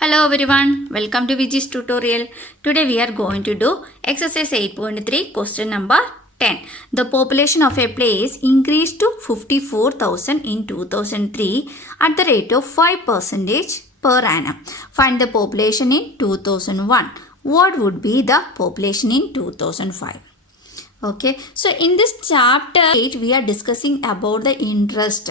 Hello everyone, welcome to Viji's tutorial. Today we are going to do exercise 8.3 question number 10. The population of a place increased to 54,000 in 2003 at the rate of 5% per annum. Find the population in 2001. What would be the population in 2005? Okay, so in this chapter 8 we are discussing about the interest,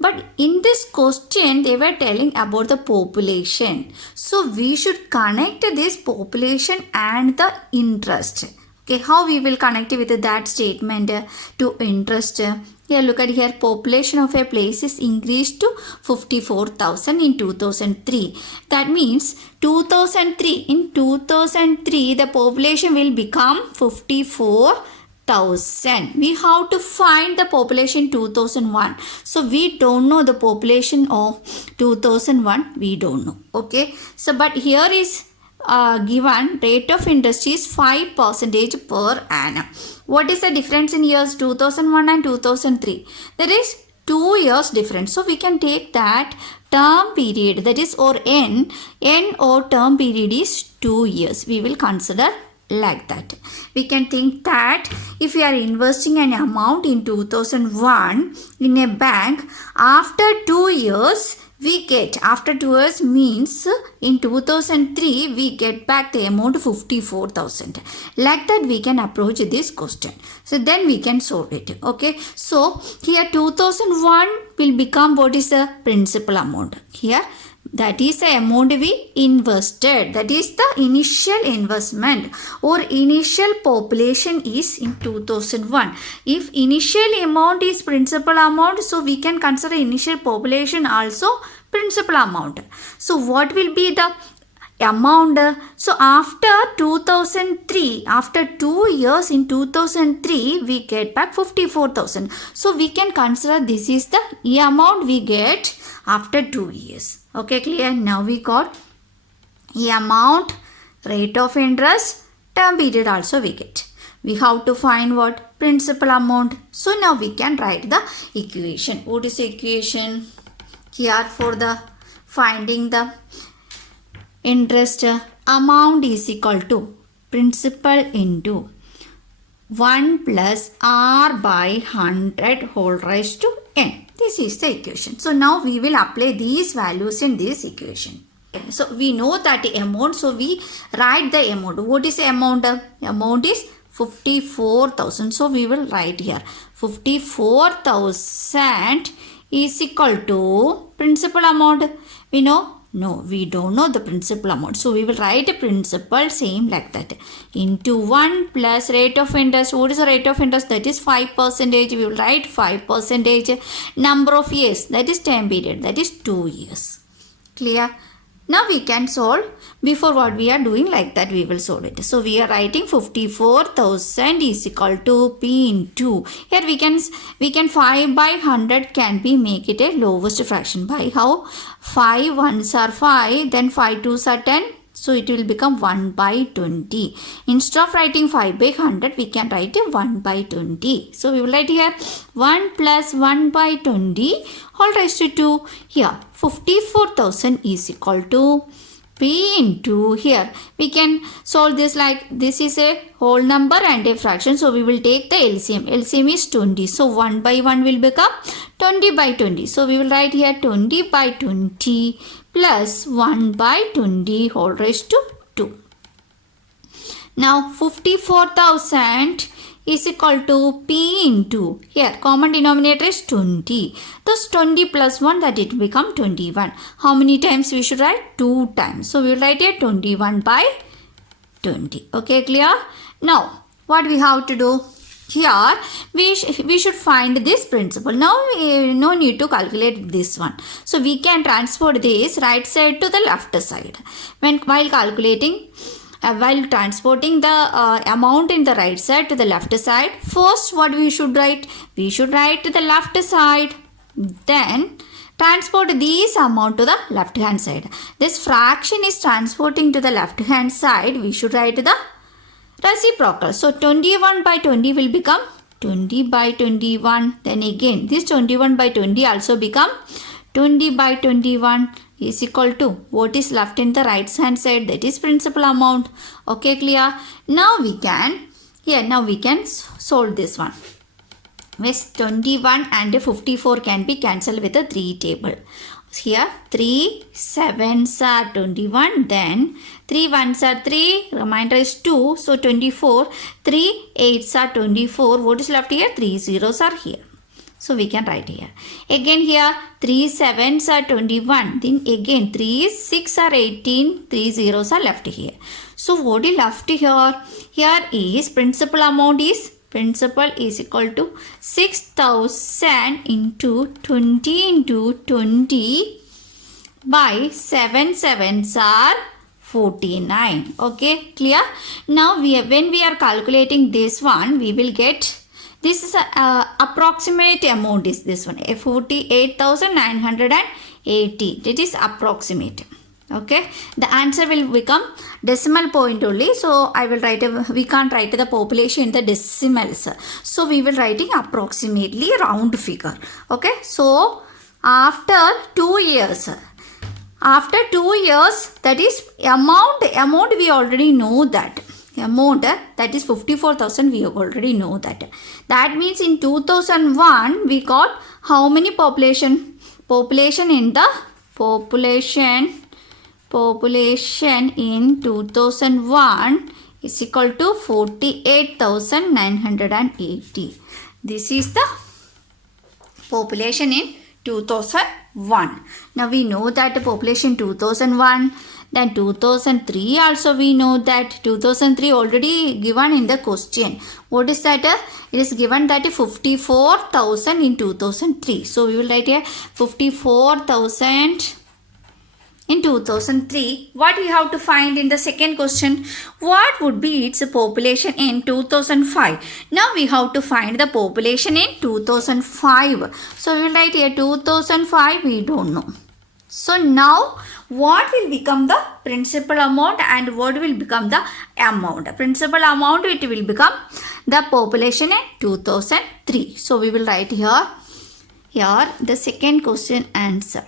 but in this question they were telling about the population, so we should connect this population and the interest. Okay, how we will connect with that statement to interest? Here, look at here, population of a place is increased to 54,000 in 2003. That means 2003, in 2003 the population will become 54,000. We have to find the population 2001. So we don't know the population of 2001. We don't know. Okay. So but here is given rate of interest is 5% per annum. What is the difference in years 2001 and 2003? There is 2 years difference. So we can take that term period, that is or n or term period is 2 years. We will consider like that. We can think that if we are investing an amount in 2001 in a bank, after 2 years we get, after 2 years means in 2003 we get back the amount 54,000. Like that we can approach this question. So then we can solve it. Okay. So here 2001 will become what is the principal amount. Here that is the amount we invested. That is the initial investment or initial population is in 2001. If initial amount is principal amount, so we can consider initial population also principal amount. So what will be the amount? So after 2003, after 2 years in 2003, we get back 54,000. So we can consider this is the amount we get after 2 years. Okay, clear? Now we got amount, rate of interest, term period also we get. We have to find what? Principal amount. So now we can write the equation. What is the equation? Here for the finding the interest amount is equal to principal into 1 plus r by 100 whole raised to n. This is the equation. So now we will apply these values in this equation. So we know that the amount, so we write the amount. What is the amount? Amount is 54,000. So we will write here 54,000 is equal to principal amount. We know? No, we don't know the principal amount. So we will write a principal same like that. Into 1 plus rate of interest. What is the rate of interest? That is 5%. We will write 5%. Number of years. That is time period. That is 2 years. Clear? Now we can solve. Before what we are doing like that we will solve it. So we are writing 54,000 is equal to P into. Here we can 5 by 100 can be make it a lowest fraction. By how? 5 ones are 5, then 5 twos are 10. So it will become 1 by 20. Instead of writing 5 by 100, we can write it 1 by 20. So we will write here 1 plus 1 by 20 whole raised to 2. Here 54,000 is equal to P into, here we can solve this like this is a whole number and a fraction. So we will take the LCM. LCM is 20. So 1 by 1 will become 20 by 20. So we will write here 20 by 20 plus 1 by 20 whole raised to 2. Now 54,000 is equal to P into, here common denominator is 20. Thus 20 plus 1, that it become 21. How many times we should write? 2 times. So we will write here 21 by 20. Okay, clear? Now what we have to do? Here we should find this principal. Now no need to calculate this one. So we can transport this right side to the left side. While calculating, while transporting the amount in the right side to the left side, first what we should write? We should write to the left side. Then transport this amount to the left hand side. This fraction is transporting to the left hand side. We should write the reciprocal. So 21 by 20 will become 20 by 21. Then again this 21 by 20 also become 20 by 21. is equal to what is left in the right hand side, that is principal amount. Okay, clear? Now we can solve this one. Yes, 21 and 54 can be cancelled with the 3 table. Here 3 7s are 21, then 3 1s are 3, remainder is 2, so 24, 3 8s are 24, what is left here? 3 zeros are here. So we can write here. Again here 3 7s are 21, then again 3 6 are 18, 3 zeros are left here. So what is left here? Here is principal amount is equal to 6,000 into 20 into 20 by 7 sevens are 49. Okay, clear? Now when we are calculating this one, we will get, this is a approximate amount is this one, 48,980. That is approximate. Okay, the answer will become decimal point only. So I will write, we can't write the population in the decimals. So we will writing approximately round figure. Okay, so after 2 years, that is amount we already know that. Amount that is 54,000, we already know that. That means in 2001 we got how many population in in 2001 is equal to 48,980. This is the population in 2001. Now we know that the population 2001, then 2003 also we know that. 2003 already given in the question. What is that? It is given that 54,000 in 2003. So we will write here 54,000 in 2003. What we have to find in the second question? What would be its population in 2005? Now we have to find the population in 2005. So we will write here 2005, we don't know. So now what will become the principal amount and what will become the amount? Principal amount, it will become the population in 2003. So we will write here the second question answer.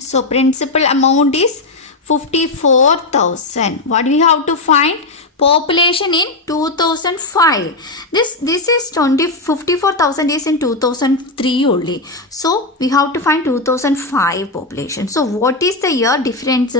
So principal amount is 54,000. What we have to find? Population in 2005. This is 54,000 is in 2003 only. So we have to find 2005 population. So what is the year difference?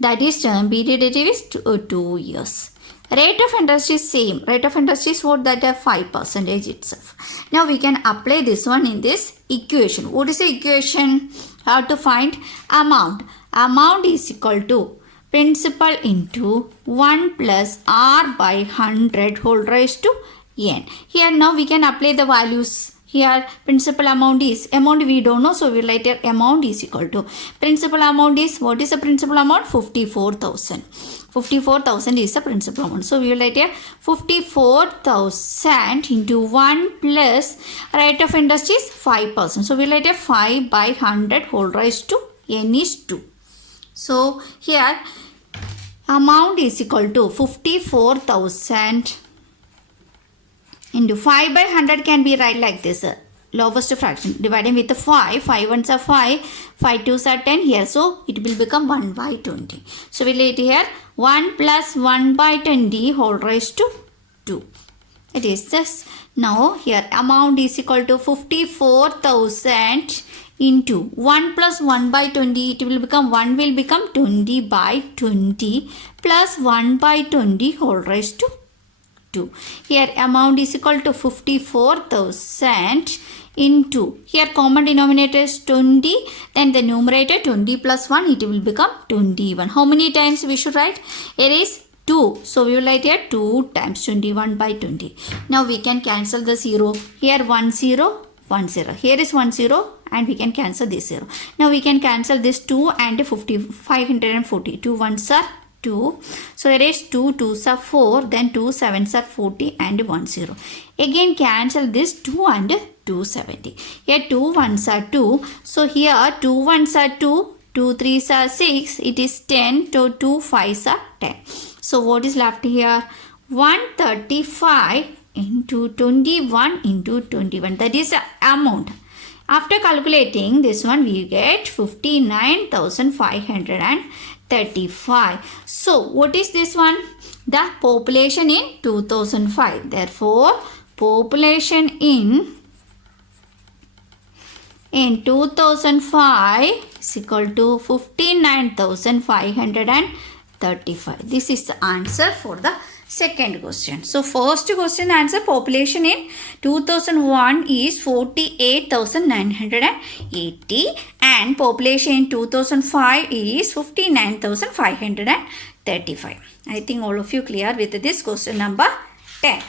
That is term period is 2 years. Rate of interest is same. Rate of interest is what? That 5% itself. Now we can apply this one in this equation. What is the equation? How to find amount? Amount is equal to principal into 1 plus r by 100 whole raised to n. Here now we can apply the values. Here principal amount we don't know, so we will write here amount is equal to principal amount is, what is the principal amount? 54,000. 54,000 is the principal amount. So we will write here 54,000 into 1 plus rate of interest is 5%. So we will write here 5 by 100 whole raised to n is 2. So here amount is equal to 54,000 into 5 by 100 can be write like this. Lowest fraction dividing with the 5 ones are 5 2s are 10 here, so it will become 1 by 20. So we will write here 1 plus 1 by 20 whole raised to 2. It is this. Now here amount is equal to 54,000 into 1 plus 1 by 20, it will become 1 will become 20 by 20 plus 1 by 20 whole raised to 2. Here amount is equal to 54,000 into, here common denominator is 20, then the numerator 20 plus 1, it will become 21. How many times we should write? It is 2. So we will write here 2 times 21 by 20. Now we can cancel the 0. Here 1 0, 1 0. Here is 1 0 and we can cancel this 0. Now we can cancel this 2 and 540. 2 1s are 2. So here is 2 2s are 4, then 2 7s are 40 and 1 0. Again cancel this 2 and 270. Here 2 1s are 2. So here 2 1s are 2, 2 3s are 6, it is 10, 2 5s are 10. So what is left here? 135 into 21 into 21. That is the amount. After calculating this one, we get 59,535. So, what is this one? The population in 2005. Therefore, population in 2005 is equal to 59,535. This is the answer for the second question. So, first question answer, population in 2001 is 48,980 and population in 2005 is 59,535. I think all of you clear with this question number 10.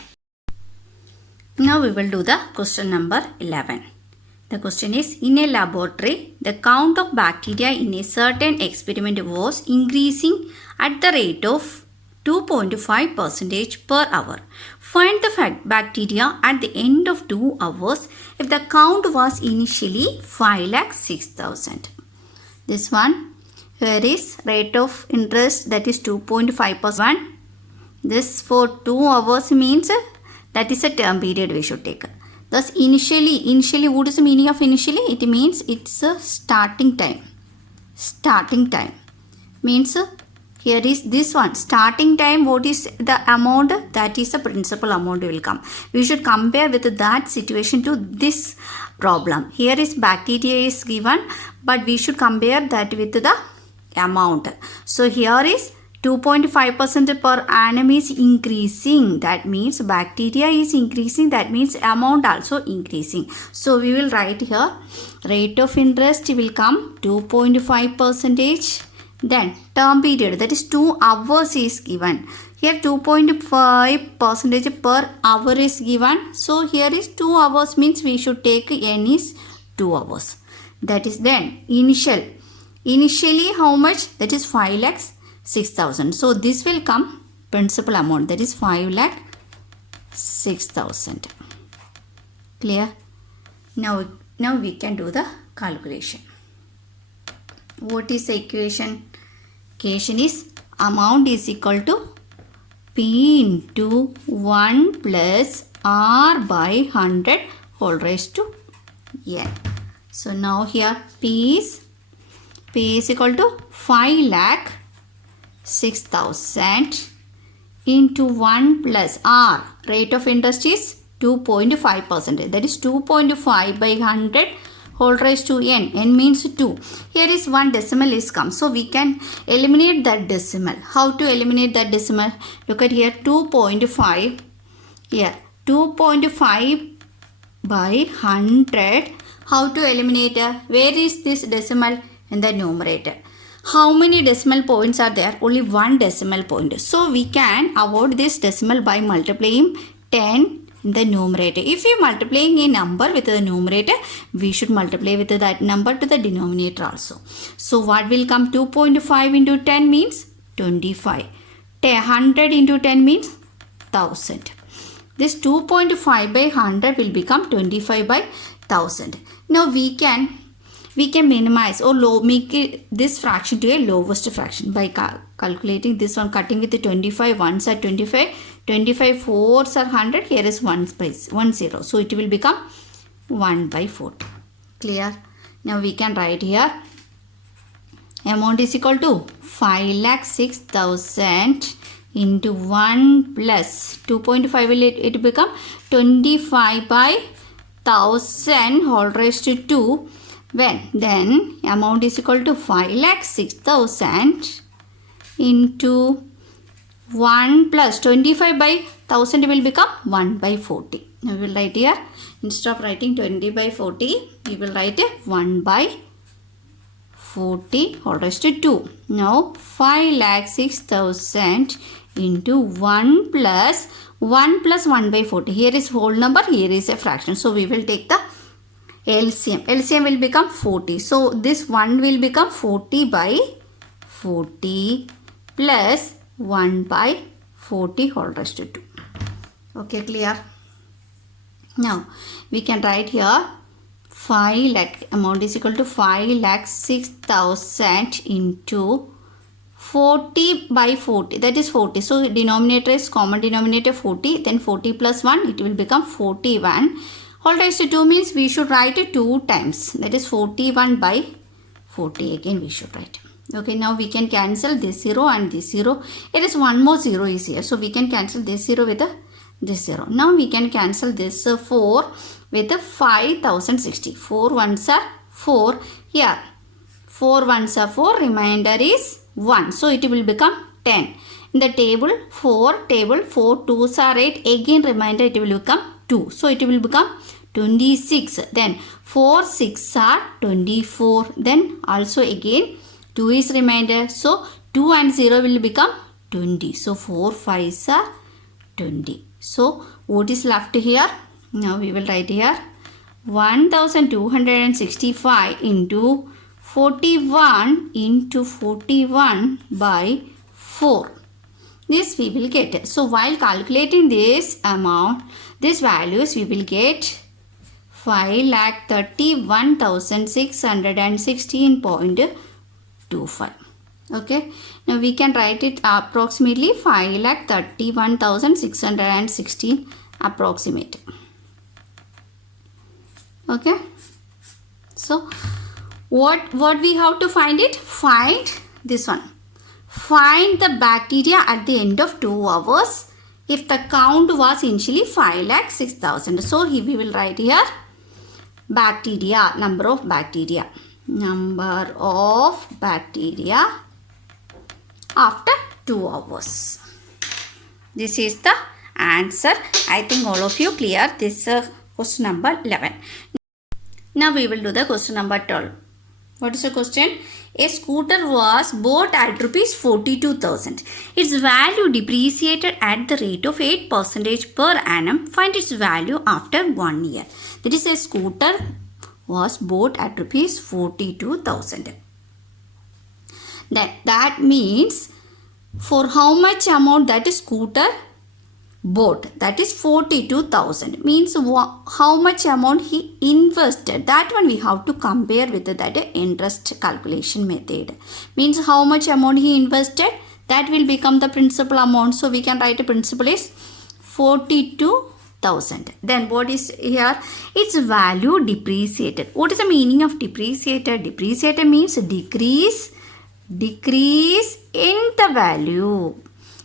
Now we will do the question number 11. The question is, in a laboratory, the count of bacteria in a certain experiment was increasing at the rate of 2.5% per hour. Find the bacteria at the end of 2 hours if the count was initially 5,06,000. This one, here is rate of interest, that is 2.5%. This for 2 hours means that is a term period we should take. Thus initially what is the meaning of initially? It means it's a starting time. Starting time means here is this one. Starting time, what is the amount? That is the principal amount will come. We should compare with that situation to this problem. Here is bacteria is given, but we should compare that with the amount. So here is 2.5% per annum is increasing. That means bacteria is increasing. That means amount also increasing. So we will write here rate of interest will come 2.5%. Then term period, that is 2 hours is given. Here 2.5% per hour is given. So here is 2 hours means we should take n is 2 hours. That is then initially how much? That is 5,06,000. So this will come principal amount, that is 5,06,000. Clear? Now we can do the calculation. What is the equation? Equation is amount is equal to P into 1 plus R by 100 whole raised to N. So now here P is equal to 5,06,000 into 1 plus R. Rate of interest is 2.5%. That is 2.5 by 100 whole raised to n. N means 2. Here is one decimal is come. So we can eliminate that decimal. How to eliminate that decimal? Look at here 2.5. Here 2.5 by 100. How to eliminate? Where is this decimal? In the numerator. How many decimal points are there? Only one decimal point. So we can avoid this decimal by multiplying 10 in the numerator. If you multiplying a number with the numerator, we should multiply with that number to the denominator also. So what will come? 2.5 into 10 means 25. 100 into 10 means 1000. This 2.5 by 100 will become 25 by 1000. Now we can minimize or make this fraction to a lowest fraction by calculating this one, cutting with the 25 ones are 25, 25 fours are 100. Here is 1 0. So it will become 1 by 40. Clear? Now we can write here amount is equal to 5,06,000 into 1 plus 2.5 will it become 25 by 1000 whole raised to 2. Then amount is equal to 5,06,000 into 1 plus 25 by 1000 will become 1 by 40. Now we will write here, instead of writing 20 by 40, we will write 1 by 40 whole raised to 2. Now 5,06,000 into 1 plus 1 by 40. Here is whole number, here is a fraction. So we will take the LCM. LCM will become 40. So this 1 will become 40 by 40 plus 1 by 40 whole raised to 2. Okay, clear? Now we can write here 5 lakh amount is equal to 5,06,000 into 40 by 40, that is 40. So denominator is common denominator 40, then 40 plus 1 it will become 41 Whole raised to 2 means we should write it 2 times. That is 41 by 40 again we should write. Okay, now we can cancel this 0 and this 0. It is one more 0 is here. So we can cancel this 0 with this 0. Now we can cancel this 4 with the 5060. 4 ones are 4 here. 4 ones are 4. Remainder is 1. So it will become 10. In the table 4 2s are 8. Again remainder it will become 2. So it will become 26. Then 4 6 are 24. Then also again 2 is remainder. So 2 and 0 will become 20. So 4 5s are 20. So what is left here? Now we will write here 1265 into 41 into 41 by 4. This we will get. So while calculating this amount, these values we will get 5,31,616.25. Okay. Now we can write it approximately 5,31,616 approximate. Okay. So what we have to find it? Find this one. Find the bacteria at the end of 2 hours if the count was initially 5,06,000. So here we will write here bacteria, number of bacteria. Number of bacteria after 2 hours. This is the answer. I think all of you clear this question number 11. Now we will do the question number 12. What is the question? A scooter was bought at rupees 42,000. Its value depreciated at the rate of 8% per annum. Find its value after 1 year. That is, a scooter was bought at rupees 42,000. That means for how much amount that scooter bought, that is 42,000, means how much amount he invested. That one we have to compare with that interest calculation method. Means how much amount he invested, that will become the principal amount. So we can write a principal is 42,000. Then what is here? Its value depreciated. What is the meaning of depreciated? Depreciated means decrease in the value.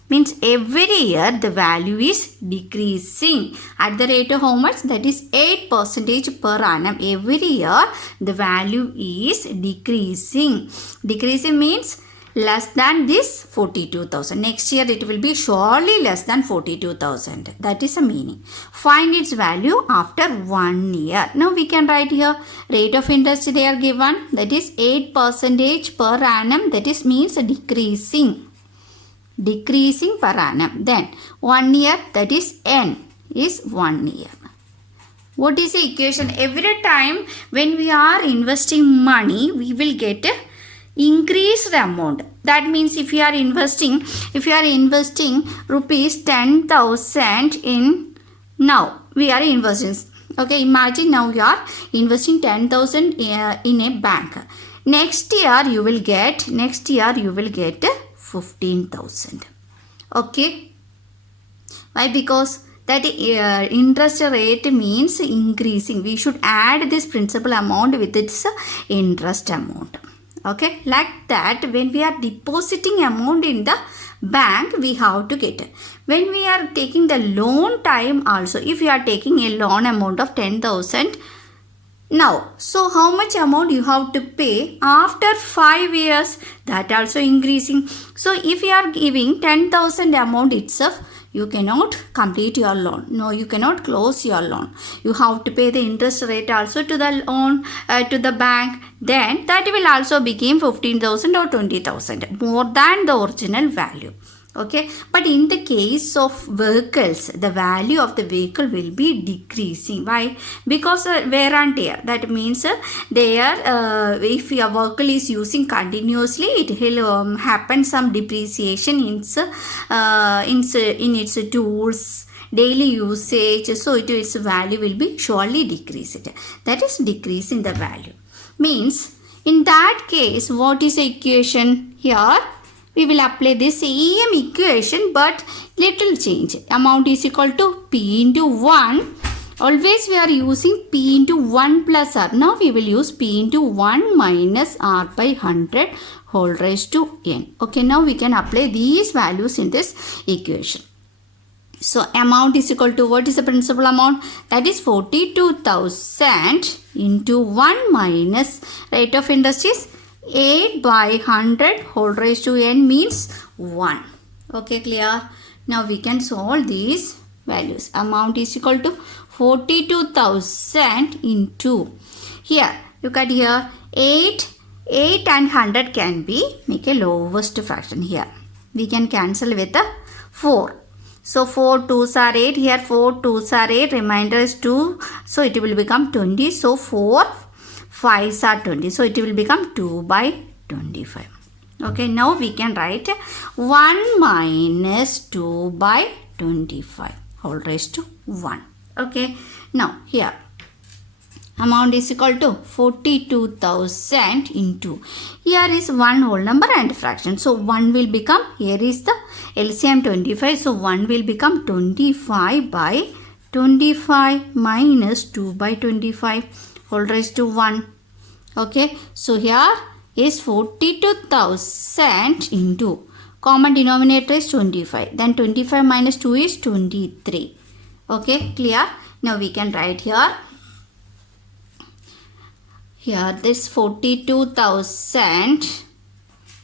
Means every year the value is decreasing at the rate of how much? That is 8% per annum. Every year the value is decreasing. Decreasing means less than this 42,000. Next year it will be surely less than 42,000. That is the meaning. Find its value after 1 year. Now we can write here rate of interest they are given. That is 8% per annum. That is means decreasing per annum. Then 1 year, that is n is 1 year. What is the equation? Every time when we are investing money, we will get increased amount. That means if you are investing rupees 10,000 in, now we are investing. Okay, imagine now you are investing 10,000 in a bank. Next year you will get 15,000. Okay. Why? Because that interest rate means increasing. We should add this principal amount with its interest amount. Okay. Like that, when we are depositing amount in the bank, we have to get. When we are taking the loan time also, if you are taking a loan amount of 10,000, now, so how much amount you have to pay after 5 years? That also increasing. So if you are giving 10,000 amount itself, you cannot complete your loan. No, you cannot close your loan. You have to pay the interest rate also to the loan, to the bank. Then that will also become 15,000 or 20,000 more than the original value. Okay, but in the case of vehicles, the value of the vehicle will be decreasing. Why? Because wear and tear. That means if your vehicle is using continuously, it will happen some depreciation in its tools, daily usage. So its value will be surely decreased. That is decrease in the value. Means in that case, what is the equation here? We will apply this EM equation, but little change. Amount is equal to P into 1 Always we are using p into 1 plus r. Now we will use p into 1 minus r by 100 whole raised to n. Okay, now we can apply these values in this equation. So amount is equal to, what is the principal amount? That is 42,000 into 1 minus rate of interest is 8 by 100 whole raised to n means 1. Okay, clear? Now we can solve these values. Amount is equal to 42,000 into, here look at here, 8 and 100 can be make a lowest fraction here. We can cancel with a 4. So 4 2s are 8, here 4 2s are 8, remainder is 2, so it will become 20. So 4 5s are 20, so it will become 2 by 25. Okay, now we can write 1 minus 2 by 25 whole raised to 1. Okay, now here amount is equal to 42,000 into, here is one whole number and fraction. So 1 will become, here is the LCM 25. So 1 will become 25 by 25 minus 2 by 25 whole raised to 1. Okay, so here is 42,000 into, common denominator is 25. Then 25 minus 2 is 23. Okay, clear? Now we can write here. Here this 42,000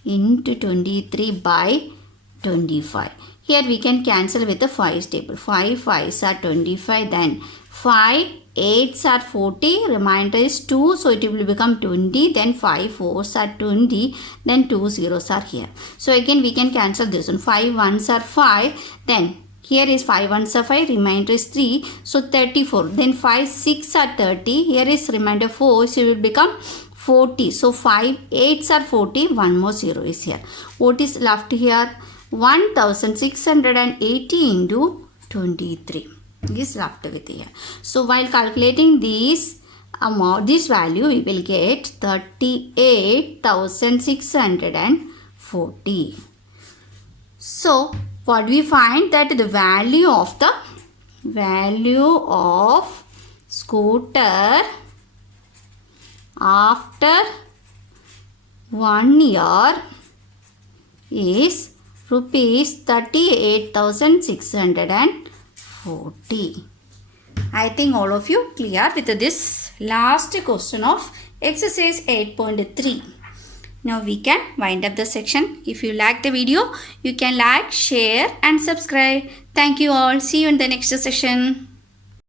into 23 by 25. Here we can cancel with the 5's table. 5 5s are 25, then 5 8s are 40, remainder is 2, so it will become 20, then 5 4s are 20, then 2 zeros are here. So again we can cancel this one. 5 1s are 5, then here is 5 1s are 5, remainder is 3, so 34. Then 5 6 are 30, here is remainder 4, so it will become 40. So 5 8s are 40, one more 0 is here. What is left here? 1680 into 23 is left with here. So while calculating this amount, this value, we will get 38,640. So what we find, that the value of scooter after 1 year is rupees 38,640. I think all of you clear with this last question of exercise 8.3. Now we can wind up the section. If you like the video, you can like, share and subscribe. Thank you all. See you in the next session.